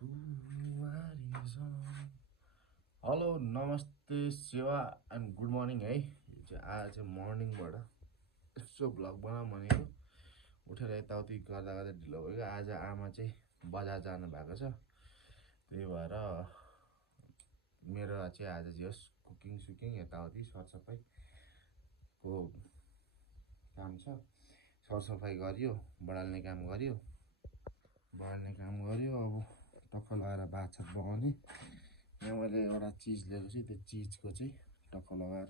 Hello नमस्ते सेवा and good morning है। यो चाहिँ आज चाहिँ मर्निङबाट यसो भ्लग बनाऊँ भनेको उठेर यताउति गर्दा गर्दा ढिलो भयो। आज आमा चाहिँ बजार जानु भएको छ, त्यही भएर मेरो चाहिँ आज जस कुकिङ सुकिङ यताउति सरसफाइको काम छ। सरसफाइ गरियो, बढाल्ने काम गरियो। अब टक्क लगाएर भात सात पकाउने। यहाँ मैले एउटा चिज लिएको छु, त्यो चिजको चाहिँ टक्क लगाएर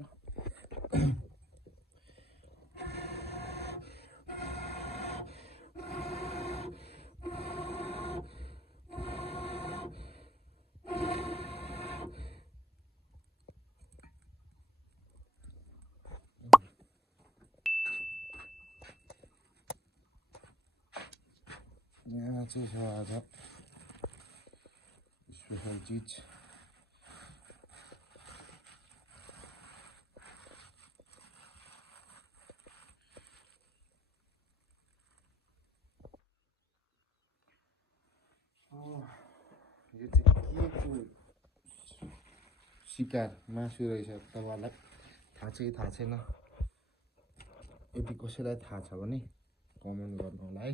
यहाँ चाहिँ छ आज स्पेसल चिज। यो चाहिँ के को शिकार मासु रहेछ तपाईँहरूलाई थाहा छैन। यदि कसैलाई थाहा छ भने कमेन्ट गर्नु होला है।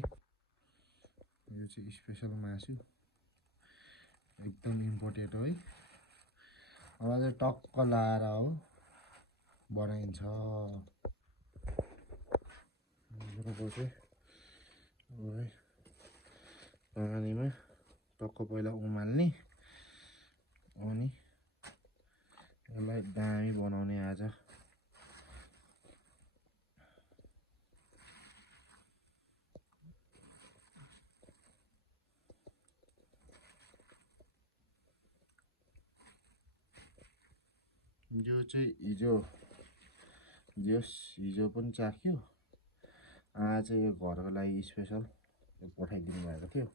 यो चाहिँ स्पेसल मासु, एकदम इम्पोर्टेन्ट हो है। अब चाहिँ टक्क लाएर हो बनाइन्छ। पानीमा टक्क पहिला उमाल्ने अनि यसलाई दामी बनाउने आज। यो चाहिँ हिजो पनि चाख्यो, आज चाहिँ यो घरको लागि स्पेसल पठाइदिनु भएको थियो।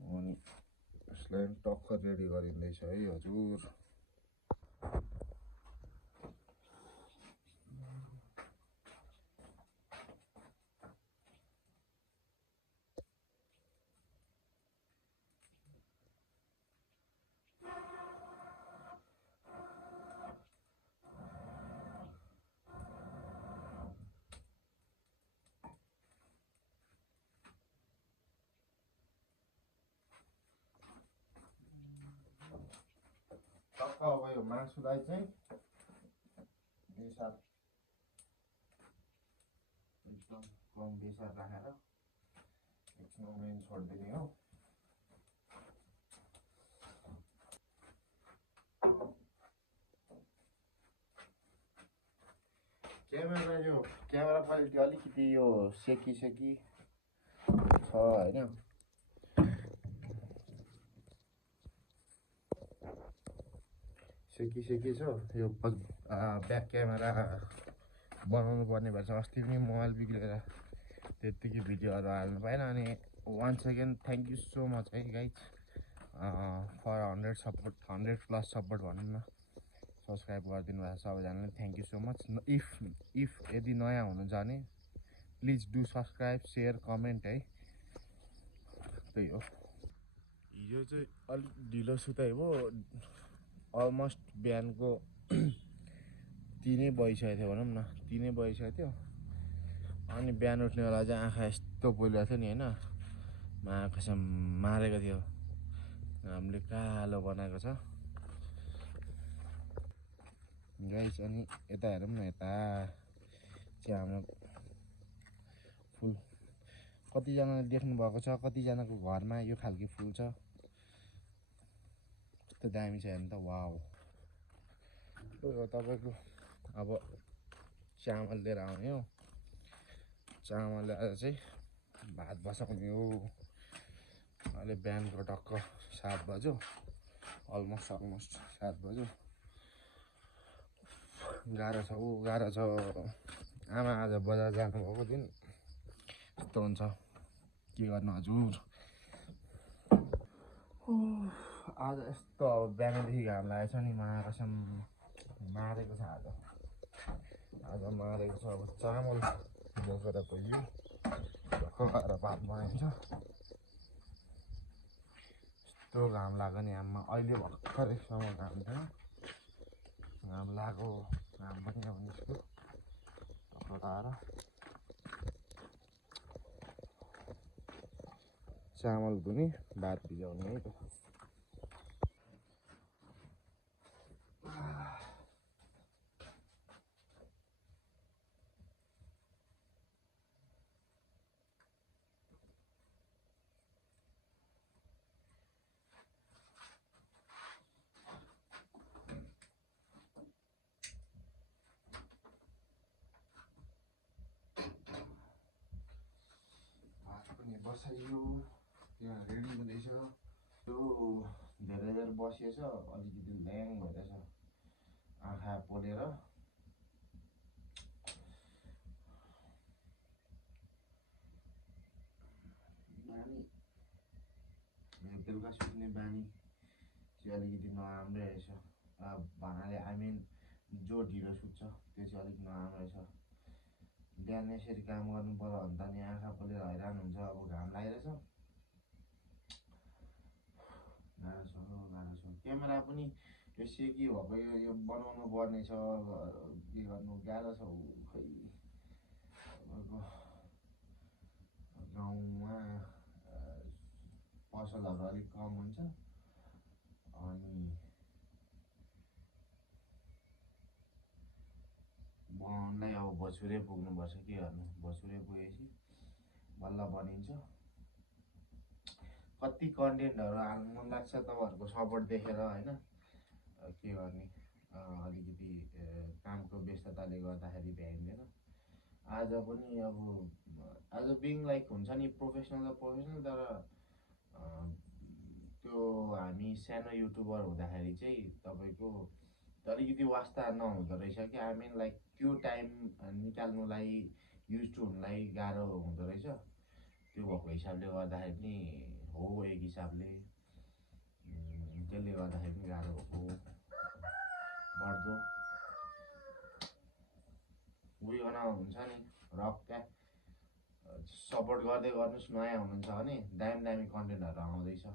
अनि यसलाई टक्क रेडी गरिँदैछ है हजुर। टक्क अब यो मासुलाई चाहिँ बेसार एकदम कम बेसार राखेर एकछिन छोडिदिने हो। क्यामेरा क्वालिटी अलिकति यो सेकी छ होइन। सेकी छ यो ब्याक क्यामेरा बनाउनु पर्ने भएछ। अस्ति पनि मोबाइल बिग्रेर त्यत्तिकै भिडियोहरू हाल्नु पाएन। अनि once again thank you so much है गाइज फर 100+ सपोर्ट भनौँ न। सब्सक्राइब गरिदिनु भएको छ सबैजनाले, thank you so much. If यदि नयाँ हुनु जाने please do subscribe, share, comment है। त्यही हो। हिजो चाहिँ अलिक ढिलो सुताइ भयो, अलमोस्ट बिहानको 3 बजिसकेको थियो भनौँ न, 3 बजिसकेको थियो। अनि बिहान उठ्ने बेला चाहिँ आँखा यस्तो पोलिरहेको थियो नि होइन, कसम मारेको थियो, हामीले कालो बनाएको छ गाइस। अनि यता हेरौँ न, यता चाहिँ हाम्रो फुल कतिजनाले देख्नु भएको छ, कतिजनाको घरमा यो खालको फुल छ। कस्तो दामी छ हेर्नु त, वाउ। तपाईँको अब चामल लिएर आउने हो, चामल ल्याएर चाहिँ भात बसाउने हो। अहिले बिहानको टक्क 7 बज्यो, अलमोस्ट 7 बज्यो। गाह्रो छ। आमा आज बजार जानुभएको दिन यस्तो हुन्छ, के गर्नु हजुर। आज यस्तो अब बिहानदेखि घाम लागेको छ नि, कसम मारेको छ आज मारेको छ। अब चामल बोकेर गयो, टक्क खाएर भात बनाइन्छ। यस्तो घाम लाग्यो नि घाममा अहिले भर्खरैसम्म घाम थिएन घाम लाग्यो घाम पनि अब निस्क्यो तताएर चामल धुने भात भिजाउने है त बसाइयो यहाँ रेडी हुँदैछ त्यो धेरै बेर बसिएछ अलिकति ल्याङ भइरहेछ आँखा पोलेर बानी बेलुका सुत्ने बानी चाहिँ अलिकति नराम्रै रहेछ भन्नाले आई मिन जो ढिलो सुत्छ त्यो चाहिँ अलिक नराम्रो रहेछ बिहान यसरी काम गर्नु पर्यो भने त नि आँखा पोलेर हैरान हुन्छ अब घाम लागिरहेछ गाह्रो छ क्यामेरा पनि यो सेकी भएको यो बनाउनु पर्ने छ के गर्नु गाह्रो छ खै गाउँमा पसलहरू अलिक कम हुन्छ अनि बनाउनलाई अब बछुरे पुग्नुपर्छ के गर्नु बछुरे पुगेपछि बल्ल बनिन्छ कति कन्टेन्टहरू हाल्नु मन लाग्छ तपाईँहरूको सपोर्ट देखेर होइन के गर्ने अलिकति कामको व्यस्तताले गर्दाखेरि भ्याइँदैन आज पनि अब आज बिङ लाइक हुन्छ नि प्रोफेसनल त प्रोफेसनल तर त्यो हामी सानो युट्युबर हुँदाखेरि चाहिँ तपाईँको अलिकति वास्ता नहुँदो रहेछ कि आई मिन लाइक त्यो टाइम निकाल्नुलाई युज टु हुनुलाई गाह्रो हुँदो रहेछ त्यो भएको हिसाबले गर्दाखेरि पनि हो एक हिसाबले त्यसले गर्दाखेरि पनि गाह्रो हो बढ्दो उयो हुन्छ नि रक क्या सपोर्ट गर्दै गर्नुहोस् नयाँ हुनुहुन्छ भने दामी दामी कन्टेन्टहरू आउँदैछ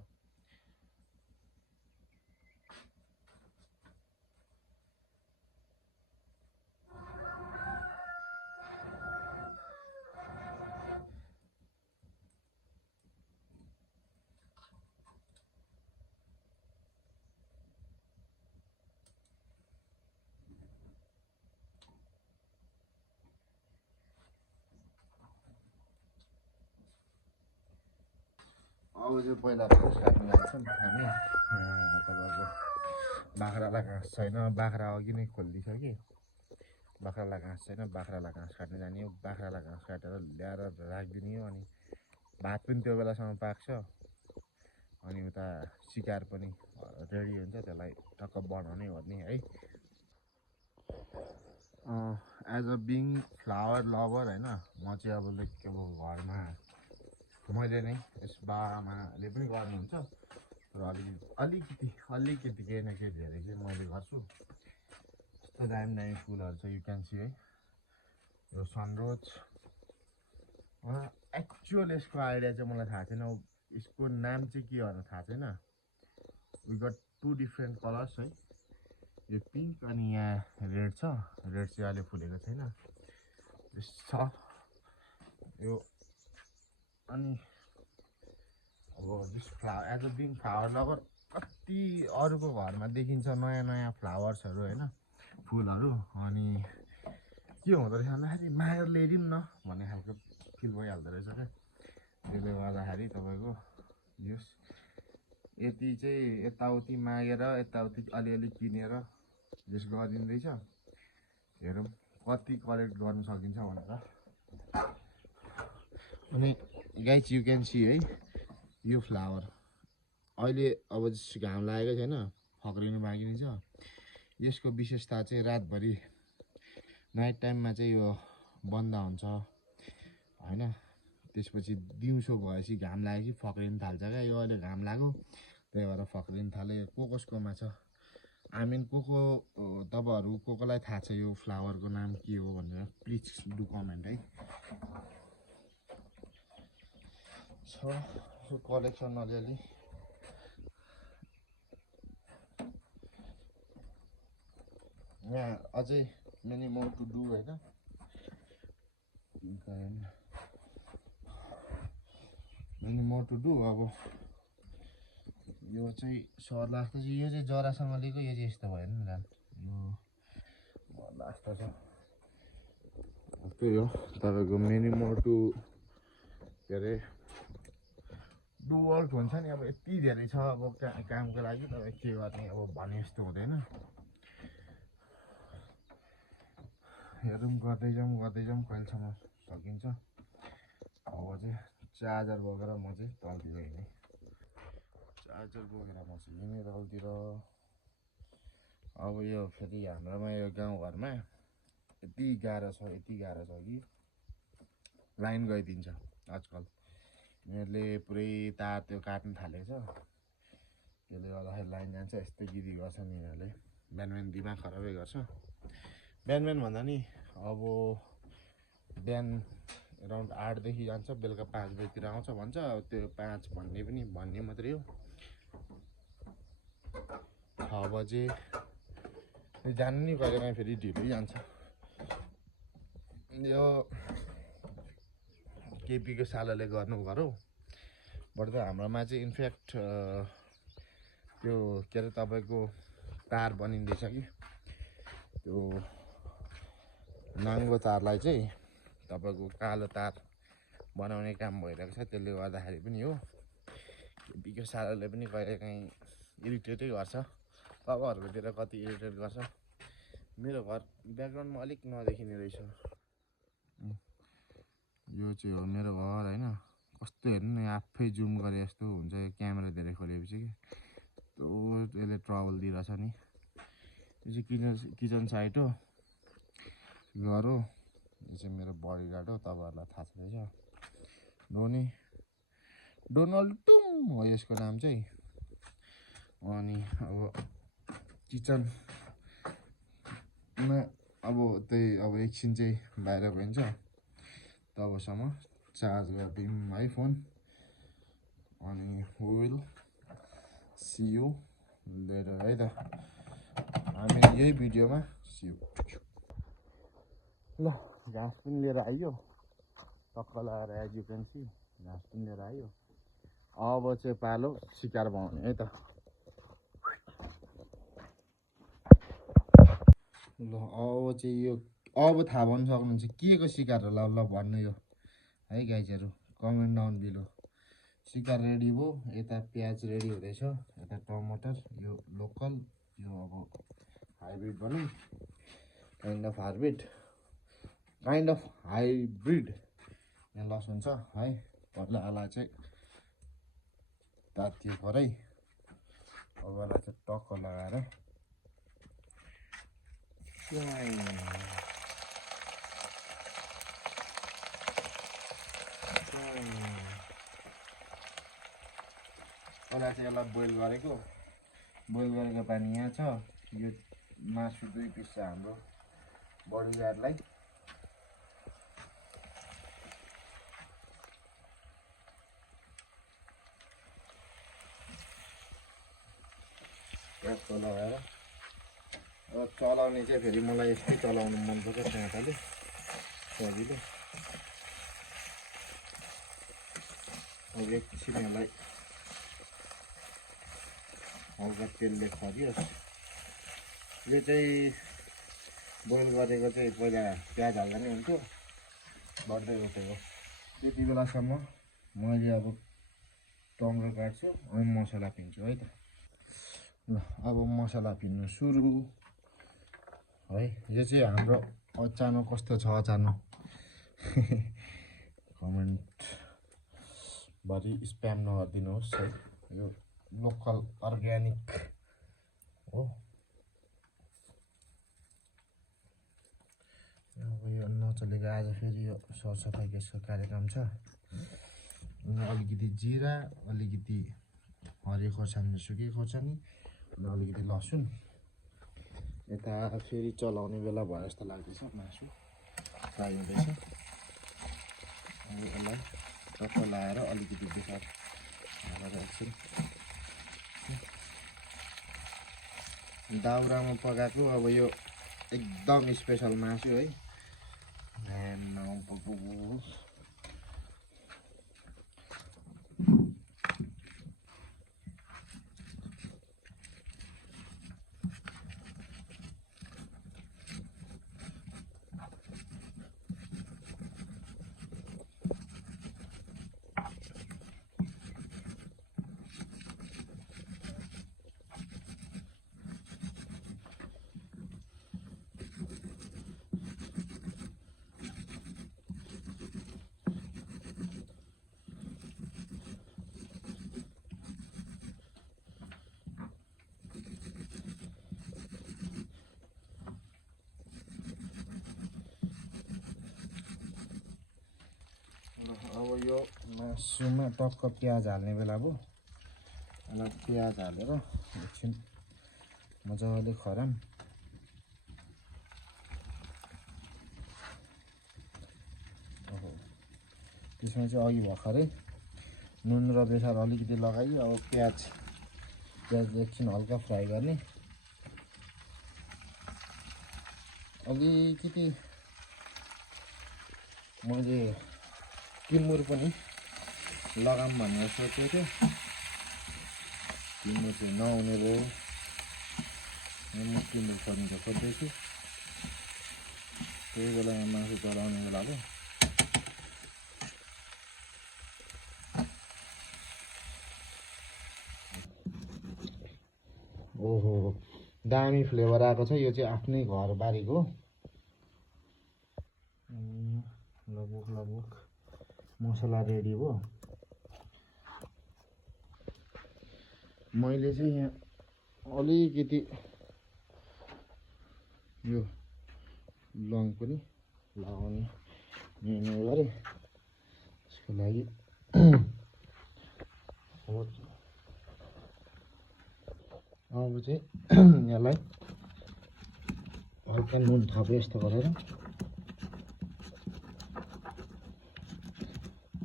अब चाहिँ पहिला घाँस काट्नु जान्छौँ हामी तपाईँको बाख्रालाई घाँस छैन बाख्रा अघि नै खोलिदिइसक्यो बाख्रालाई घाँस छैन बाख्रालाई घाँस काट्नु जाने हो बाख्रालाई घाँस काटेर ल्याएर राखिदिने हो अनि भात पनि त्यो बेलासम्म पाक्छ अनि उता सिकार पनि रेडी हुन्छ त्यसलाई टक्क बनाउने ओर्ने है as a big flower lover होइन म चाहिँ अब लाइक अब घरमा मैले नै यस बाबाआमाले पनि गर्नुहुन्छ र अलिकति केही न केही धेरै चाहिँ मैले गर्छु यस्तो दामी दामी फुलहरू छ यु क्यान सी है यो सनरोज एक्चुअल यसको आइडिया चाहिँ मलाई थाहा छैन यसको नाम चाहिँ के भनेर थाहा छैन वी गट 2 डिफ्रेन्ट कलर्स है यो पिङ्क अनि यहाँ रेड छ रेड चाहिँ अहिले फुलेको छैन छ यो अनि अब जस flower as a big flower lover कति अरूको घरमा देखिन्छ नयाँ नयाँ फ्लावर्सहरू होइन फुलहरू अनि के हुँदो रहेछ भन्दाखेरि मागेर ल्याइदिउँ न भन्ने खालको फिल भइहाल्दो रहेछ क्या त्यसले गर्दाखेरि तपाईँको यस यति चाहिँ यताउति मागेर यताउति अलिअलि किनेर यस गरिँदैछ हेरौँ कति कलेक्ट गर्नु सकिन्छ भनेर अनि गाइज यु क्यान सी है यो फ्लावर अहिले अब घाम लागेको छैन फक्रिनु बाँकी नै छ यसको विशेषता चाहिँ रातभरि नाइट टाइममा चाहिँ यो बन्द हुन्छ होइन त्यसपछि दिउँसो भएपछि घाम लागेपछि फक्रिनु थाल्छ क्या यो अहिले घाम लाग्यो त्यही भएर फक्रिनु थाल्यो कसकोमा छ आई मिन तपाईँहरू कोलाई थाहा छ यो फ्लावरको नाम के हो भनेर प्लिज डु कमेन्ट है छ कलेक्सन अलिअलि यहाँ अझै मेनी मोर टु डु होइन मेनी मोर टु डु। अब यो चाहिँ सर लास्ट चाहिँ यो चाहिँ जरासँग लिएको यो चाहिँ यस्तो भयो नि राम यो लास्ट छ त्यही हो तपाईँको मेनी मोर टु के अरे डु वर्क हुन्छ नि। अब यति धेरै छ अब कामको लागि तपाईँ के गर्ने अब भने जस्तो हुँदैन। हेरौँ गर्दै जाउँ कहिलेसम्म सकिन्छ। अब चाहिँ चार्जर बोकेर म चाहिँ तलतिर हिँडेँ। चार्जर बोकेर म चाहिँ हिँडेँ तलतिर। अब यो फेरि हाम्रोमा यो गाउँघरमा यति गाह्रो छ कि लाइन गइदिन्छ आजकल। यिनीहरूले पुरै तार त्यो काट्नु थालेको छ त्यसले गर्दाखेरि लाइन जान्छ। यस्तै गिरी गर्छन् यिनीहरूले। बिहान दिमाग खराबै गर्छ। बिहान भन्दा नि अब बिहान अराउन्ड 8 देखि जान्छ बेलुका 5 बजीतिर आउँछ भन्छ। त्यो 5 भन्ने मात्रै हो। 6 बजे जानु नि कहिलेकाहीँ फेरि ढिलै जान्छ। यो केपीको सालोले गर्नु गरौँ बढ्दो हाम्रोमा चाहिँ इनफ्याक्ट त्यो के अरे तपाईँको तार बनिँदैछ कि त्यो नाङ्गो तारलाई चाहिँ तपाईँको कालो तार बनाउने काम भइरहेको छ। त्यसले गर्दाखेरि पनि हो केपीको सालोले पनि कहिलेकाहीँ इरिटेटै गर्छ। तपाईँहरूकोतिर कति इरिटेट गर्छ। मेरो घर ब्याकग्राउन्डमा अलिक नदेखिने रहेछ। यो चाहिँ हो मेरो घर होइन। कस्तो हेर्नु न आफै जुम गरे जस्तो हुन्छ यो क्यामेरा धेरै खोलेपछि कि त्यो यसले ट्रबल दिइरहेछ नि। यो चाहिँ किचन साइड हो घर हो। यो चाहिँ मेरो बडी गार्ड हो तपाईँहरूलाई थाहा छँदैछ। डोनाल्ड टुम हो यसको नाम चाहिँ। अनि अब किचनमा अब त्यही अब एकछिन चाहिँ बाहिर गइन्छ तबसम्म चार्ज गरिदिउँ है फोन। अनि विल सी यू लेटर है त। हामी यही भिडियोमा सी यू। ल घाँस पनि लिएर आइयो टक्क लगाएर एज यु क्यान सी घाँस पनि लिएर आइयो। अब चाहिँ पालो शिकार बनाउने है त। ल अब चाहिँ यो अब थाहा पाउनु सक्नुहुन्छ के को शिकार होला। ल भन्नु यो है गाइजहरू कमेन्ट डाउन बिलो। शिकार रेडी भयो। यता प्याज रेडी हुँदैछ। यता टमाटर यो लोकल यो अब हाइब्रिड भनौँ काइन्ड अफ हाइब्रिड। यहाँ लसुन छ है। पहिला चाहिँ तातियो परै अबलाई चाहिँ टक्क लगाएर पहिला चाहिँ यसलाई बोइल गरेको पानी यहाँ छ। यो मासु 2 पिस छ हाम्रो बडी गार्डलाई। यस्तो लगाएर अब चलाउने चाहिँ फेरि मलाई यस्तै चलाउनु मनपर्छ काँटाले सजिलो। अब एकछिन यसलाई हल्का तेलले खरियोस्। यो चाहिँ बोइल गरेको चाहिँ पहिला प्याज हाल्दा नै हुन्थ्यो बढ्दै उठेको। त्यति बेलासम्म मैले अब टमाटर काट्छु अनि मसला पिन्छु है त। ल अब मसला पिन्नु सुरु है। यो चाहिँ हाम्रो अचानो कस्तो छ अचानो कमेन्टभरि स्प्याम नगरिदिनुहोस् है। यो लोकल अर्ग्यानिक हो। अब यो नचलेको आज फेरि यो सरसफाइ यसको कार्यक्रम छ। अलिकति जिरा अलिकति हरियो खोर्सानी सुकेको खोर्सानी अनि अलिकति लसुन। यता फेरि चलाउने बेला भयो जस्तो लाग्दैछ। मासु फ्राई हुँदैछ। अब यसलाई टक्क लगाएर अलिकति बेकार हालेर एकछिन दाउरामा पकाएको। अब यो एकदम स्पेसल मासु है। अब यो मासुमा टक्क प्याज हाल्ने बेला भयो। यसलाई प्याज हालेर एकछिन मजाले खराम त्यसमा चाहिँ अघि भर्खरै नुन र बेसार अलिकति लगाई अब प्याज एकछिन हल्का फ्राई गर्ने। अलिकति मैले टिमुर पनि लगाम भनेर सोचेको थिएँ, टिमुर चाहिँ नहुने भयो। म टिमुर खरिद खोज्दैछु, त्यही बेला मासु चलाउने बेला भयो। ओहो दामी फ्लेभर आएको छ। यो चाहिँ आफ्नै घरबारीको लगभग मसला रेडी भयो। मैले चाहिँ यहाँ अलिकति यो लङ पनि लगाउने निर्णय गरेँ। त्यसको लागि अब चाहिँ यसलाई हल्का नुन थपे यस्तो गरेर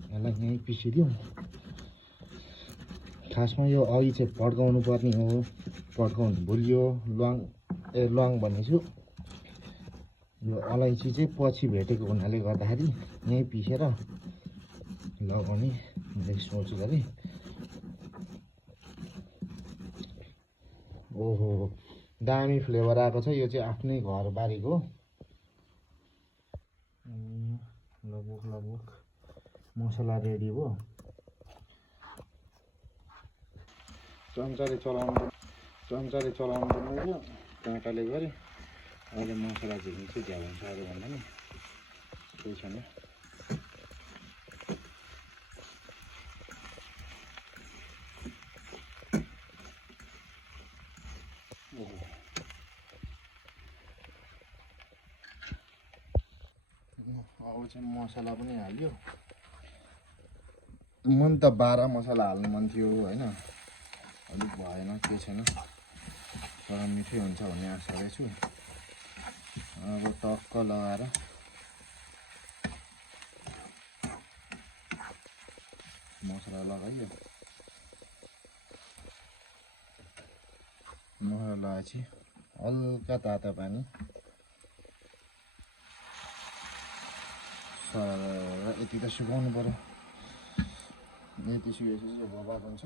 यसलाई यहीँ पिसिदिउँ। खासमा यो अघि चाहिँ पड्काउनु पर्ने हो, पड्काउनु भुलियो। ल्वाङ भनेछु, यो अलैँची चाहिँ पछि भेटेको हुनाले गर्दाखेरि यहीँ पिसेर लगाउने सोच गरेँ। ओहो दामी फ्लेभर आएको छ। यो चाहिँ आफ्नै घरबारीको लगभग मसला रेडी भयो। चम्चाले चलाउनु पर्ने थियो, काँटाले गरेँ। अहिले मसला झिक्नु चाहिँ झ्याउ हुन्छ अरू भन्दा नि केही छैन। अब चाहिँ मसला पनि हाल्यो। मन त 12 मसला हाल्नु मन थियो होइन, अलिक भएन, केही छैन। तर मिठै हुन्छ भन्ने आशा रहेछु। अब टक्क लगाएर मसला लगाइयो। मसला लगाएपछि हल्का तातो पानी यति त सुकाउनु पर्यो। यति सुकेपछि चाहिँ बबाद हुन्छ।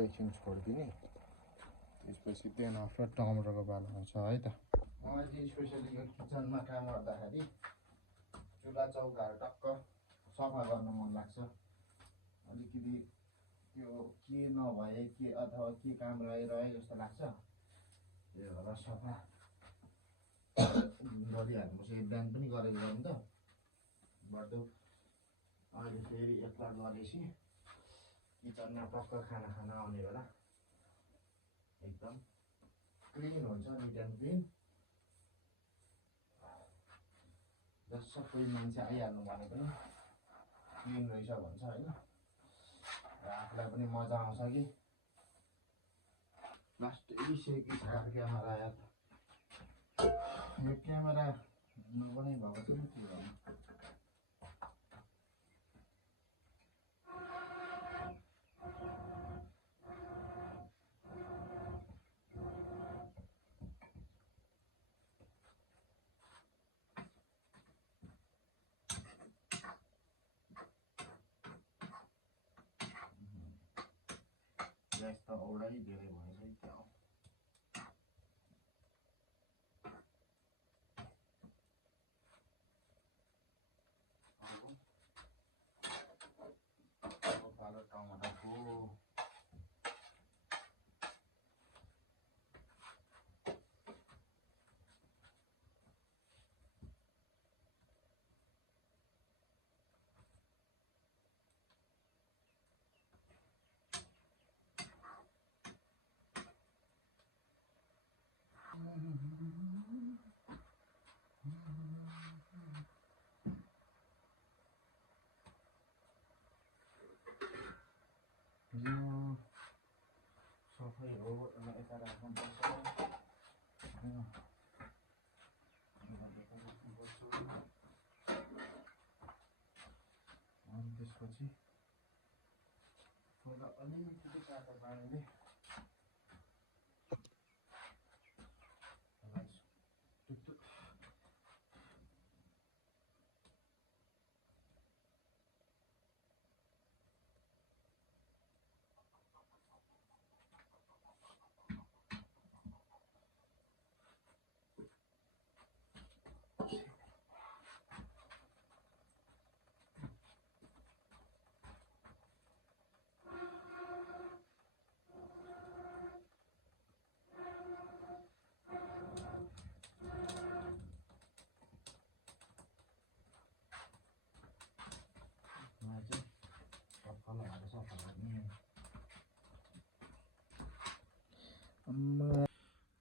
एकछिन छोडिदिने, त्यसपछि देन आफ्टर टमाटरको पालो आउँछ है त। मलाई चाहिँ स्पेसली यो किचनमा काम गर्दाखेरि चुल्हा चौकाहरू टक्क सफा गर्न मन लाग्छ। अलिकति त्यो के नभए के अथवा के काम रहे जस्तो लाग्छ। त्यही भएर सफा गरिहाल्नुपर्छ। बिहान पनि गरेको हो नि त, बर्दो अहिले फेरि एकपल्ट गरेपछि किचनमा टक्क खाना खान आउने बेला एकदम क्लिन हुन्छ, निट एन्ड क्लिन। जस्तो कोही मान्छे आइहाल्नु भने पनि क्लिन रहेछ भन्छ होइन आफूलाई पनि मजा आउँछ कि लास्टै सेकी छ क्यामेरा यार यो क्यामेरा नबनाइ भएको छ नि के गर्नु ग्यास त औडै धेरै भएछ क्या हो कालो टमाटरको सफाइ हो यता राख्नुपर्छ अनि त्यसपछि फुल्दा अलिकति तातो पानीले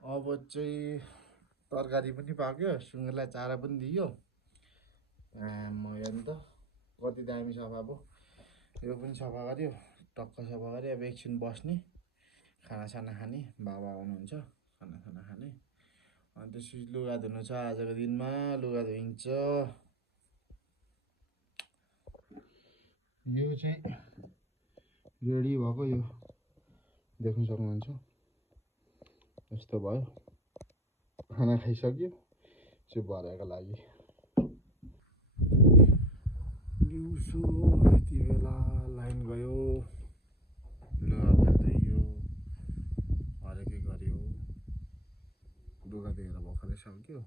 अब चाहिँ तरकारी पनि पाक्यो सुँगुरलाई चारा पनि दियो म हेर्नु त कति दामी सफा भयो यो पनि सफा गर्यो टक्क सफा गर्यो अब एकछिन बस्ने खानासाना खाने बाबा आउनुहुन्छ खानासाना खाने अनि त्यसपछि लुगा धुनु छ आजको दिनमा लुगा धोइन्छ यो चाहिँ रेडी भएको यो देख्न सक्नुहुन्छ यस्तो भयो खाना खाइसक्यो चाहिँ भरेको लागि दिउँसो यति बेला लाइन गयो लुगा धोइयो हरेकै गऱ्यो लुगा धोएर भर्खरै सक्यो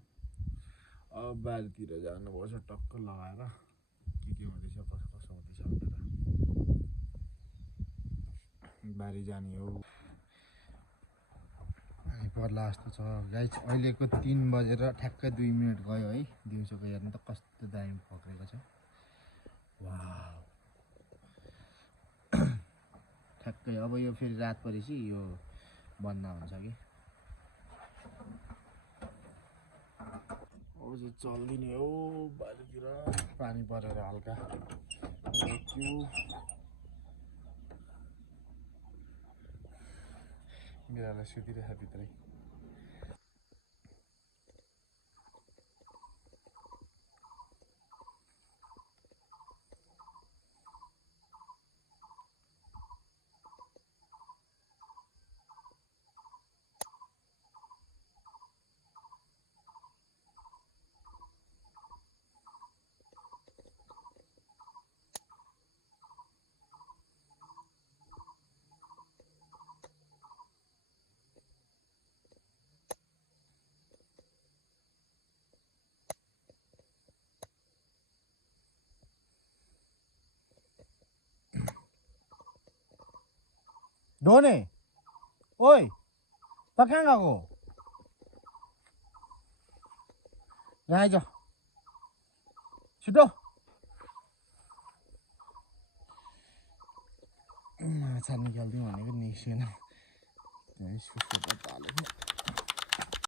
अब बारीतिर जानुपर्छ टक्क लगाएर के हुँदैछ कसो कसो हुँदैछ भनेर बारी जाने हो पर्ला जस्तो छ गाइस अहिलेको 3 बजेर ठ्याक्कै 2 मिनट गयो है दिउँसोको हेर्नु त कस्तो दामी पक्रेको छ वाउ ठ्याक्कै अब यो फेरि रात परेपछि यो बन्द हुन्छ कि अब चाहिँ चल्दिने हो बारीतिर पानी परेर हल्का रोक्यो बिरालो सुतिरहेछ भित्रै धोने ओइ त कहाँ गएको यहाँ आइज छिटो माछा निकाल्दिउँ भनेको निस्केन त्यहाँ सुसु हालेको